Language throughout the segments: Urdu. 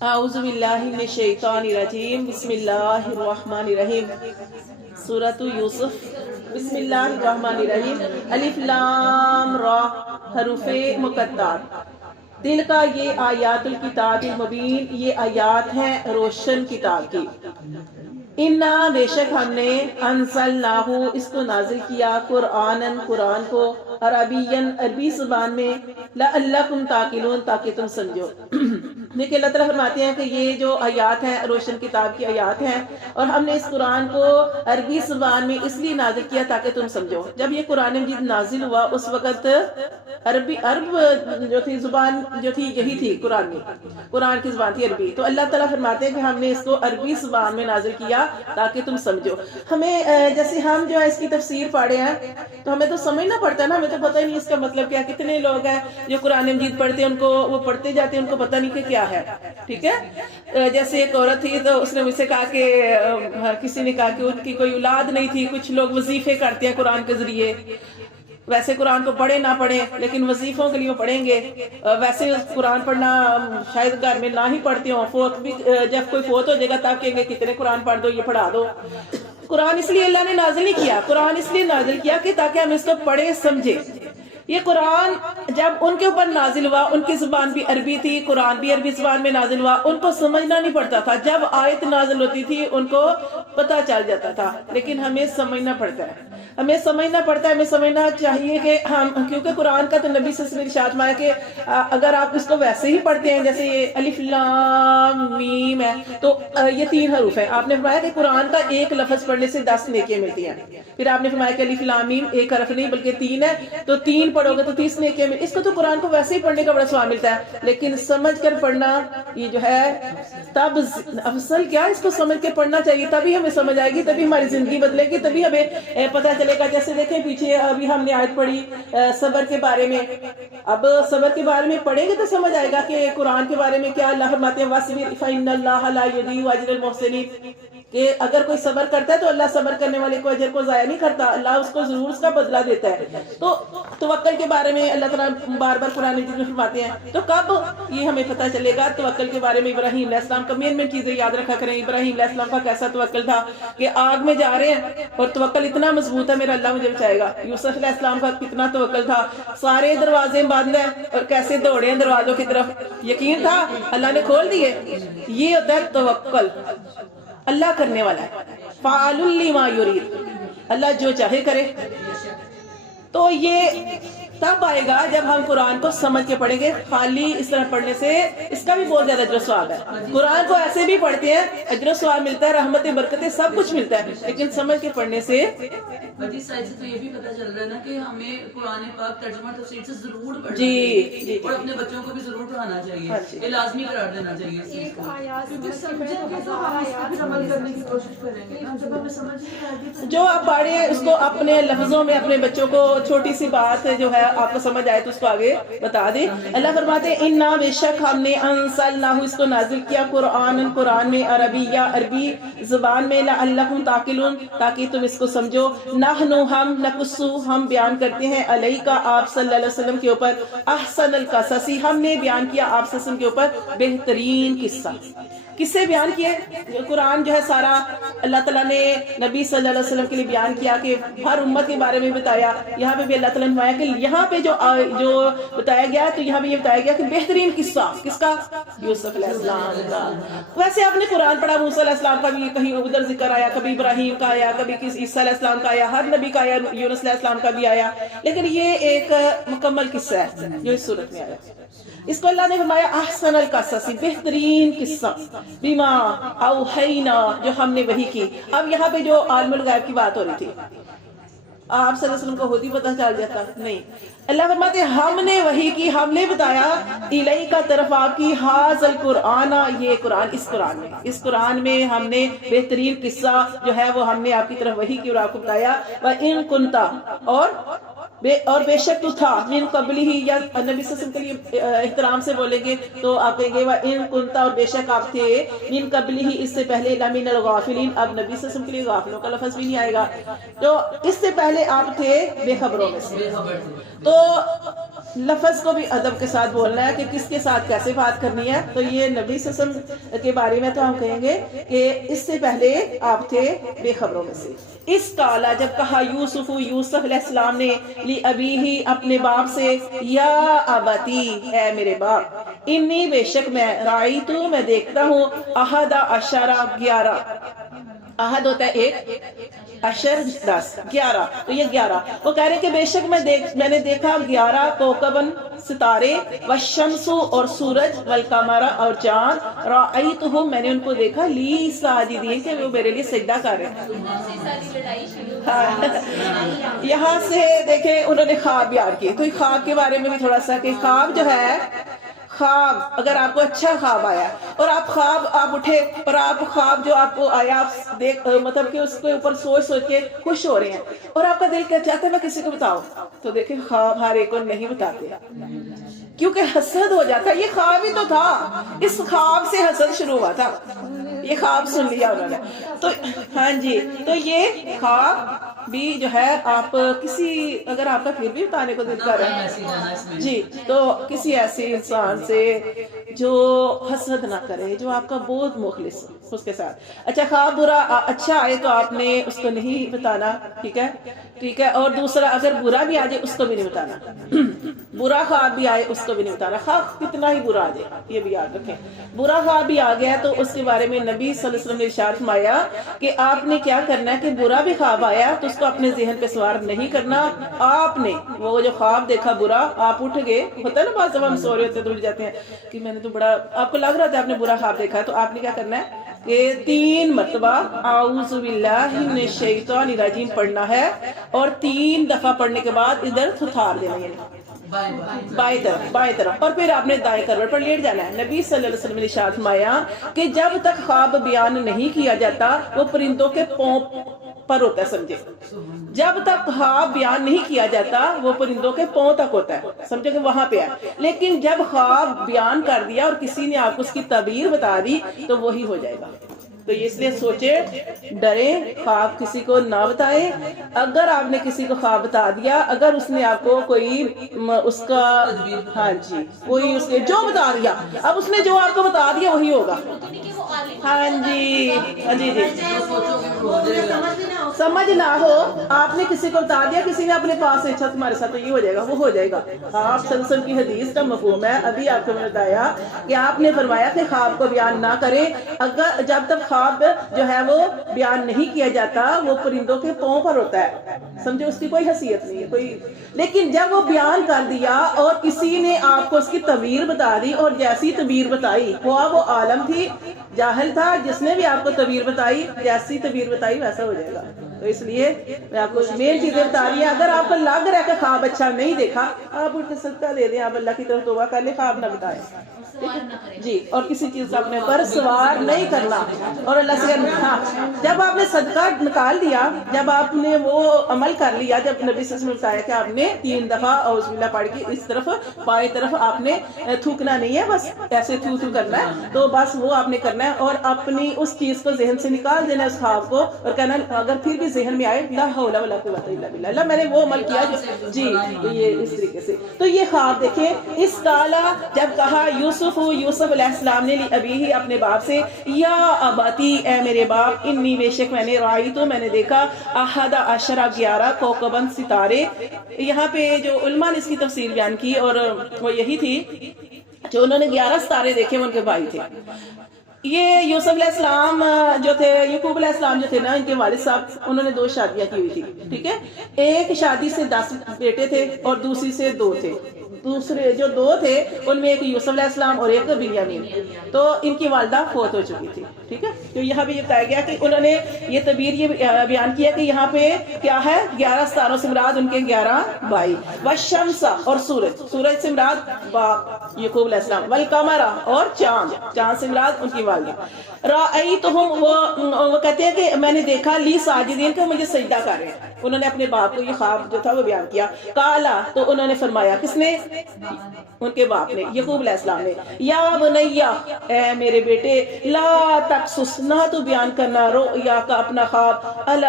اعوذ باللہ من الشیطان الرجیم بسم اللہ الرحمن الرحیم سورۃ یوسف بسم اللہ الرحمن الرحیم الف لام را حروف مقطعات دل کا یہ آیات الکتاب المبین یہ آیات ہیں روشن کتاب کی انا بے شک ہم نے انزلناہ اس کو نازل کیا قرآنن قرآن کو عربین عربی زبان میں لعلکم تعقلون تاکہ تم سمجھو۔ دیکھیں اللہ تعالیٰ فرماتے ہیں کہ یہ جو آیات ہیں روشن کتاب کی آیات ہیں اور ہم نے اس قرآن کو عربی زبان میں اس لیے نازل کیا تاکہ تم سمجھو۔ جب یہ قرآن مجید نازل ہوا اس وقت عرب جو تھی زبان جو تھی یہی تھی قرآن کی زبان تھی عربی، تو اللہ تعالیٰ فرماتے ہیں کہ ہم نے اس کو عربی زبان میں نازل کیا تاکہ تم سمجھو۔ ہمیں جیسے ہم جو ہے اس کی تفسیر پڑھے ہیں تو ہمیں تو سمجھنا پڑتا ہے نا، ہمیں تو پتہ ہی نہیں اس کا مطلب کیا۔ کتنے لوگ ہیں جو قرآن مجید پڑھتے ہیں، ان کو وہ پڑھتے جاتے ہیں، ان کو پتہ نہیں کہ کیا ہے، ٹھیک ہے۔ جیسے ایک عورت تھی تو اس نے مجھ سے کہا کہ کسی نے کہا کہ ان کی کوئی اولاد نہیں تھی، کچھ لوگ وظیفے کرتے ہیں قرآن کے ذریعے، ویسے قرآن کو پڑھے نہ پڑھیں لیکن وظیفوں کے لیے وہ پڑھیں گے، ویسے قرآن پڑھنا شاید گھر میں نہ ہی پڑھتے ہوں، فوت بھی جب کوئی فوت ہو جائے گا تب کہیں گے کتنے قرآن پڑھ دو، یہ پڑھا دو۔ قرآن اس لیے اللہ نے نازل نہیں کیا، قرآن اس لیے نازل کیا کہ تاکہ ہم اس کو پڑھیں سمجھیں۔ یہ قرآن جب ان کے اوپر نازل ہوا، ان کی زبان بھی عربی تھی، قرآن بھی عربی زبان میں نازل ہوا، ان کو سمجھنا نہیں پڑتا تھا، جب آیت نازل ہوتی تھی ان کو پتہ چل جاتا تھا، لیکن ہمیں سمجھنا پڑتا ہے، ہمیں سمجھنا چاہیے کہ ہم، کیونکہ قرآن کا تو نبی صلی اللہ علیہ وسلم نے ارشاد فرمایا کہ اگر آپ اس کو ویسے ہی پڑھتے ہیں جیسے یہ الف لام میم ہے تو یہ 3 حروف ہیں، آپ نے فرمایا کہ قرآن کا ایک لفظ پڑھنے سے 10 نیکیاں ملتی ہیں، پھر آپ نے فرمایا کہ الف لام میم ایک حرف نہیں بلکہ 3 ہے، تو 3 پڑھو گے تو 30 نیکیاں ملتی۔ اس کو تو قرآن کو ویسے ہی پڑھنے کا بڑا ثواب ملتا ہے، لیکن سمجھ کر پڑھنا یہ جو ہے تب افضل کیا، اس کو سمجھ کے پڑھنا چاہیے، تبھی ہمیں سمجھ آئے گی، تبھی ہماری زندگی بدلے گی، تبھی ہمیں پتہ چلے گا۔ جیسے دیکھیں پیچھے ابھی ہم نے آیت پڑھی صبر کے بارے میں، اب صبر کے بارے میں پڑھیں گے تو سمجھ آئے گا کہ قرآن کے بارے میں کیا اللہ فرماتے ہیں وَاصْبِرْ فَإِنَّ اللَّهَ لَا يُضِيعُ أَجْرَ الْمُحْسِنِينَ، کہ اگر کوئی صبر کرتا ہے تو اللہ صبر کرنے والے کو اجر کو ضائع نہیں کرتا، اللہ اس کو ضرور اس کا بدلہ دیتا ہے۔ تو توکل کے بارے میں اللہ تعالیٰ بار بار قرآن مجید میں فرماتے ہیں، تو کب یہ ہمیں پتہ چلے گا؟ توکل کے بارے میں ابراہیم علیہ السلام کا مین چیزیں یاد رکھا کریں۔ ابراہیم علیہ السلام کا کیسا توکل تھا کہ آگ میں جا رہے ہیں اور توکل اتنا مضبوط ہے میرا اللہ مجھے بچائے گا۔ یوسف علیہ السلام کا کتنا توکل تھا، سارے دروازے بند ہیں اور کیسے دوڑے ہیں دروازوں کی طرف، یقین تھا اللہ نے کھول دیے۔ یہ ہوتا ہے توکل، اللہ کرنے والا ہے، فعال لما یرید، اللہ جو چاہے کرے۔ تو یہ تب آئے گا جب ہم قرآن کو سمجھ کے پڑھیں گے، خالی اس طرح پڑھنے سے اس کا بھی بہت زیادہ اجر و ثواب ہے۔ قرآن کو ایسے بھی پڑھتے ہیں اجر و ثواب ملتا ہے، رحمتیں برکتیں سب کچھ ملتا ہے، لیکن سمجھ کے پڑھنے سے حدیث سے تو یہ بھی پتہ چل رہا ہے نا کہ ہمیں قرآن پاک ترجمہ تفسیر سے ضرور پڑھنا چاہیے اور اپنے بچوں کو بھی ضرور پڑھانا چاہیے، یہ لازمی قرار دینا چاہیے اس چیز کو۔ جو آپ پڑھیں اس کو اپنے لفظوں میں اپنے بچوں کو چھوٹی سی بات جو ہے آپ کو سمجھ آئے تو اس کو آگے بتا دیں۔ اللہ فرماتے ہیں انا بے شک ہم نے انزلناہ اس کو نازل کیا قرآن میں عربی زبان میں لعلکم تعقلون تاکہ تم اس کو سمجھو۔ نحن ہم نقصو ہم بیان کرتے ہیں علیکا آپ صلی اللہ علیہ وسلم کے اوپر احسن القصص ہم نے بیان کیا آپ صلی اللہ علیہ وسلم کے اوپر بہترین قصہ۔ کسے بیان کیے؟ قرآن جو ہے سارا اللہ تعالیٰ نے نبی صلی اللہ علیہ وسلم کے لیے بیان کیا کہ ہر امت کے بارے میں بتایا۔ یہاں پہ بھی اللہ تعالیٰ نے فرمایا کہ یہاں پہ جو بتایا گیا تو یہاں پہ یہ بتایا گیا کہ بہترین قصہ کس کا؟ یوسف علیہ السلام کا۔ ویسے آپ نے قرآن پڑھا، موسیٰ علیہ السلام کا بھی کہیں ادھر ذکر آیا، کبھی ابراہیم کا آیا، کبھی عیسیٰ علیہ السلام کا آیا، ہر نبی کا آیا، یونس علیہ السلام کا بھی آیا، لیکن یہ ایک مکمل قصہ ہے جو اس صورت میں آیا۔ اس کو اللہ نے فرمایا احسن القصص بہترین قصہ، بما اوحینا جو ہم نے وحی کی۔ اب یہاں پہ جو عالم الغیب کی بات ہو رہی تھی، آپ صلی اللہ علیہ وسلم کو خود ہی پتہ چل جاتا نہیں، اللہ فرماتے ہم نے وحی کی، ہم نے بتایا الیک کا طرف آپ کی ھذا القرآن یہ قرآن، اس قرآن میں ہم نے بہترین قصہ جو ہے وہ ہم نے آپ کی طرف وحی کی اور آپ کو بتایا۔ وَإِن كُنْتَ اور بے شک تو تھا من قبل ہی، یا نبی صلی اللہ علیہ وسلم کے لیے احترام سے بولیں گے تو آپ کہیں گے وَإِن كُنْتَ اور بے شک آپ تھے من قبل ہی اس سے پہلے لَمِنَ الْغَافِلِينَ، اب نبی صلی اللہ علیہ وسلم کے لیے غافلوں کا لفظ بھی نہیں آئے گا، تو اس سے پہلے آپ تھے بے خبروں میں سے۔ تو لفظ کو بھی ادب کے ساتھ بولنا ہے کہ کس کے ساتھ کیسے بات کرنی ہے. تو یہ نبی صلی اللہ علیہ وسلم کے بارے میں تو ہم کہیں گے کہ اس سے پہلے آپ تھے بے خبروں میں سے. اس کالا جب کہا یوسف علیہ السلام نے لی ابی ہی اپنے باپ سے یا ابتی اے میرے باپ انی بے شک میں رائیتو میں دیکھتا ہوں احد عشرہ 11. احد ہوتا ہے 1 عشر 10 11 تو یہ 11. وہ کہہ رہے ہیں کہ بے شک میں نے دیکھا 11 کوکبن ستارے والشمس اور سورج والقمر اور چاند رأیتہم میں نے ان کو دیکھا لی ساجدین کہ وہ میرے لیے سجدہ کر رہے ہیں. یہاں سے دیکھیں انہوں نے خواب بیان کیے. تو خواب کے بارے میں بھی تھوڑا سا کہ خواب جو ہے خواب اگر آپ کو اچھا خواب آیا اور آپ اٹھے اور آپ خواب جو آپ کو آیا آپ دیکھ مطلب کہ اس کے اوپر سوچ کے خوش ہو رہے ہیں اور آپ کا دل چاہتا ہے میں کسی کو بتاؤں تو دیکھیں خواب ہر ایک کو نہیں بتاتے کیونکہ حسد ہو جاتا ہے. یہ خواب ہی تو تھا, اس خواب سے حسد شروع ہوا تھا. یہ خواب سن لیا انہوں نے تو ہاں جی. تو یہ خواب بھی جو ہے آپ کسی اگر آپ کا پھر بھی بتانے کو دل کر رہا ہے جی تو کسی ایسے انسان سے جو حسد نہ کرے جو آپ کا بہت مخلص اس کے ساتھ. اچھا خواب برا اچھا آئے تو آپ نے اس کو نہیں بتانا. ٹھیک ہے. اور دوسرا اگر برا بھی آ جائے اس کو بھی نہیں بتانا. برا خواب بھی آئے اس کو بھی نہیں بتانا خواب کتنا ہی برا آ جائے یہ بھی یاد رکھیں. برا خواب بھی آ گیا تو اس کے بارے میں نبی صلی اللہ علیہ وسلم نے ارشاد فرمایا کہ آپ نے کیا کرنا ہے کہ برا بھی خواب آیا تو اس کو اپنے ذہن پہ سوار نہیں کرنا. آپ نے وہ جو خواب دیکھا برا آپ اٹھ گئے ہوتا ہے نا بعض جب ہم سو رہے ہوتے تو اٹھ جاتے ہیں کہ میں نے تو بڑا آپ کو لگ رہا تھا آپ نے برا خواب دیکھا تو آپ نے کیا کرنا ہے کہ 3 مرتبہ اعوذ باللہ من الشیطان الرجیم پڑھنا ہے اور 3 دفعہ پڑھنے کے بعد ادھر تھار دینا ہے بائیں طرف اور پھر آپ نے دائیں کروٹ پر لیٹ جانا ہے. نبی صلی اللہ علیہ وسلم نے ارشاد فرمایا کہ جب تک خواب بیان نہیں کیا جاتا وہ پرندوں کے پاؤں پر ہوتا ہے سمجھے. جب تک خواب بیان نہیں کیا جاتا وہ پرندوں کے پاؤں تک ہوتا ہے سمجھے کہ وہاں پہ ہے. لیکن جب خواب بیان کر دیا اور کسی نے آپ کو اس کی تعبیر بتا دی تو وہی ہو جائے گا. تو اس لیے سوچے ڈریں خواب کسی کو نہ بتائیں. اگر آپ نے کسی کو خواب بتا دیا اگر اس نے آپ کو کوئی اس کا ہاں جی کوئی اس نے جو بتا دیا اب اس نے جو آپ کو بتا دیا وہی ہوگا. ہاں جی سمجھ نہ ہو آپ نے کسی کو بتا دیا کسی نے اپنے پاس سے اچھا تمہارے ساتھ تو یہ ہو جائے گا وہ ہو جائے گا. آپ صلی اللہ علیہ وسلم کی حدیث کا مفہوم ہے ابھی آپ کو میں نے بتایا کہ آپ نے فرمایا کہ خواب کو بیان نہ کریں اگر جب تک خواب جو ہے وہ بیان نہیں کیا جاتا وہ پرندوں کے پاؤں پر ہوتا ہے سمجھے اس کی کوئی حیثیت نہیں ہے کوئی. لیکن جب وہ بیان کر دیا اور کسی نے آپ کو اس کی تعبیر بتا دی اور جیسی تعبیر بتائی وہ عالم تھی جاہل تھا جس نے بھی آپ کو تعبیر بتائی جیسی تعبیر بتائی ویسا ہو جائے گا. تو اس لیے میں آپ کو مین چیزیں بتا رہی ہیں. اگر آپ کو لگ رہا ہے کہ خواب اچھا نہیں دیکھا آپ اٹھ کے صدقہ دے دیں آپ اللہ کی طرف توبہ کر لیں خواب نہ بتائیں جی. اور کسی چیز کا اپنے پر سوار نہیں کرنا اور اللہ سے ہاں جب آپ نے صدقہ نکال دیا جب آپ نے وہ عمل کر لیا جب نبی صلی اللہ علیہ وسلم نے بتایا کہ آپ نے 3 دفعہ اعوذ باللہ پڑھ کے اس طرف بائیں طرف آپ نے تھوکنا نہیں ہے بس ایسے تھو کرنا ہے تو بس وہ آپ نے کرنا ہے اور اپنی اس چیز کو ذہن سے نکال دینا اس خواب کو اور کہنا اگر پھر بھی ذہن میں آئے لا حول ولا قوت الا باللہ اللہ میں نے وہ عمل کیا جی یہ اس طریقے سے. تو یہ خواب دیکھیں اس کالا جب کہا یوسف علیہ السلام نے ابھی ہی اپنے باپ سے یا اباتی اے میرے باپ انی بے شک میں نے رائی تو میں نے دیکھا احد عشرہ 11 کوکبن ستارے. یہاں پہ جو علماء نے اس کی تفسیر بیان کی اور وہ یہی تھی جو انہوں نے 11 ستارے دیکھے ان کے بھائی تھے. یہ یوسف علیہ السلام جو تھے یعقوب علیہ السلام جو تھے نا ان کے والد صاحب انہوں نے 2 شادیاں کی ہوئی تھی ٹھیک ہے. ایک شادی سے 10 بیٹے تھے اور دوسری سے 2 تھے. دوسرے جو 2 تھے ان میں ایک یوسف علیہ السلام اور ایک بنیامین تو ان کی والدہ فوت ہو چکی تھی ٹھیک ہے. تو یہاں بھی یہ بتایا گیا کہ انہوں نے یہ تعبیر یہ بیان کیا کہ یہاں پہ کیا ہے 11 ستاروں سے مراد ان کے 11 بھائی والشمس اور سورج سے مراد باپ یعقوب علیہ السلام والقمر اور چاند سے مراد ان کی والدہ. رأیتہم وہ کہتے ہیں کہ میں نے دیکھا لی ساجدین کہ مجھے سجدہ کر رہے ہیں. انہوں نے اپنے باپ کو یہ خواب جو تھا وہ بیان کیا. کالا تو انہوں نے فرمایا کس نے ان کے باپ نے یعقوب علیہ السلام نے یا بنیا اے میرے بیٹے لا تقصص نہ تو بیان کرنا رؤیا کا اپنا خواب علی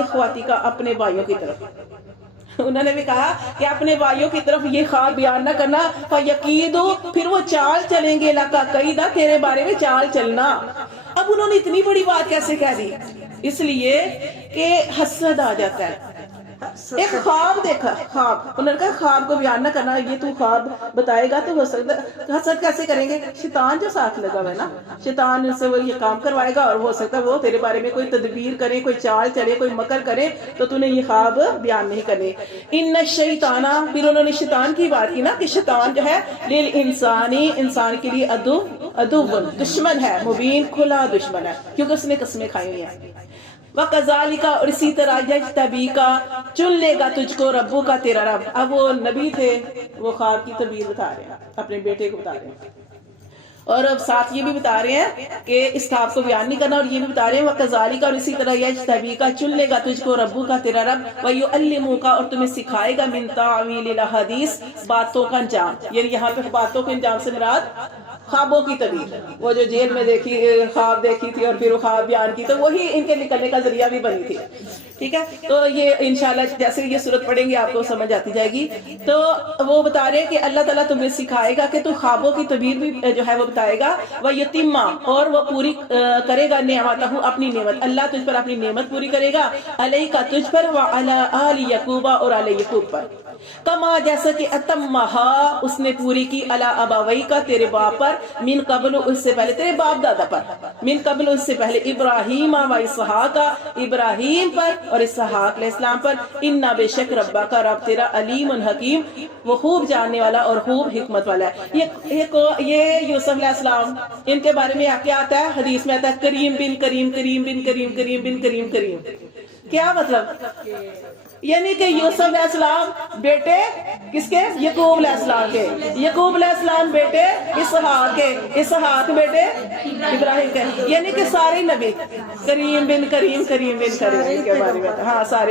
اخواتی کا اپنے بھائیوں کی طرف انہوں نے بھی کہا کہ اپنے بھائیوں کی طرف یہ خواب بیان نہ کرنا، فَيَكِيدُ پھر وہ چال چلیں گے، لَكَ كَيْدًا تیرے بارے میں چال چلنا۔ اب انہوں نے اتنی بڑی بات کیسے کہہ دی؟ اس لیے کہ حسد آ جاتا ہے۔ ایک خواب دیکھا، خواب انہوں نے کہا خواب کو بیان نہ کرنا، یہ تو خواب بتائے گا تو ہو سکتا ہے حسد کیسے کریں گے؟ شیطان جو ساتھ لگا ہوا ہے نا، شیطان سے وہ یہ کام کروائے گا، اور ہو سکتا ہے وہ تیرے بارے میں کوئی تدبیر کرے، کوئی چال چلے، کوئی مکر کرے تو تو نے یہ خواب بیان نہیں کرنے۔ ان الشیطان پھر انہوں نے شیطان کی بات کی نا کہ شیطان جو ہے للانسانی انسان کے لیے عدو دشمن ہے، مبین کھلا دشمن ہے، کیونکہ اس نے قسمیں کھائی ہوئی ہیں۔ وَكَذَلِكَ اور اسی طرح يَجْتَبِيكَ چن لے گا تجھ کو ربو کا تیرا رب۔ اب وہ نبی تھے، وہ خواب کی تعبیر بتا رہے ہیں، اپنے بیٹے کو بتا رہے ہیں، اور اب ساتھ یہ بھی بتا رہے ہیں کہ اس خواب کو بیان نہیں کرنا، اور یہ بھی بتا رہے ہیں وَكَذَلِكَ اور اسی طرح يَجْتَبِيكَ چن لے گا تجھ کو ربو کا تیرا رب، وَيُعَلِّمُكَ اور تمہیں سکھائے گا من تعویل الاحادیث باتوں کا انجام، یعنی یہاں پہ باتوں کے انجام سے مراد خوابوں کی تعبیر، وہ جو جیل میں دیکھی خواب دیکھی تھی اور پھر وہ خواب بیان کی، تو وہی ان کے نکلنے کا ذریعہ بھی بنی تھی، ٹھیک ہے۔ تو یہ انشاءاللہ جیسے یہ صورت پڑھیں گے آپ کو سمجھ آتی جائے گی۔ تو وہ بتا رہے ہیں کہ اللہ تعالیٰ تمہیں سکھائے گا کہ تو خوابوں کی تعبیر بھی جو ہے وہ بتائے گا، وَيُتِمَّ اور وہ پوری کرے گا نعمتہ اپنی نعمت، اللہ تجھ پر اپنی نعمت پوری کرے گا، علیہ تجھ پر، وعلی آل یعقوب اور آل یعقوب پر، کما جیسا کہ اتمہا اس نے پوری کی علی ابوئی کا تیرے باپ پر، من قبل اس سے پہلے تیرے باپ دادا پر، من قبل اس سے پہلے ابراہیم و اسحاق ابراہیم پر اور اسحاق علیہ السلام پر، انا بے شک ربا کا رب تیرا علیم حکیم وہ خوب جاننے والا اور خوب حکمت والا ہے۔ یہ یوسف علیہ السلام ان کے بارے میں کیا آتا ہے؟ حدیث میں آتا ہے کریم بن کریم، کریم بن کریم، کریم بن کریم، کریم۔ کیا مطلب؟ یعنی کہ یوسف علیہ السلام بیٹے کس کے؟ یعقوب علیہ السلام کے، یعقوب علیہ السلام بیٹے اسحاق کے، اسحاق بیٹے ابراہیم کے، یعنی کہ سارے نبی کریم بن کریم، کریم بن کریم کے بارے میں، ہاں سارے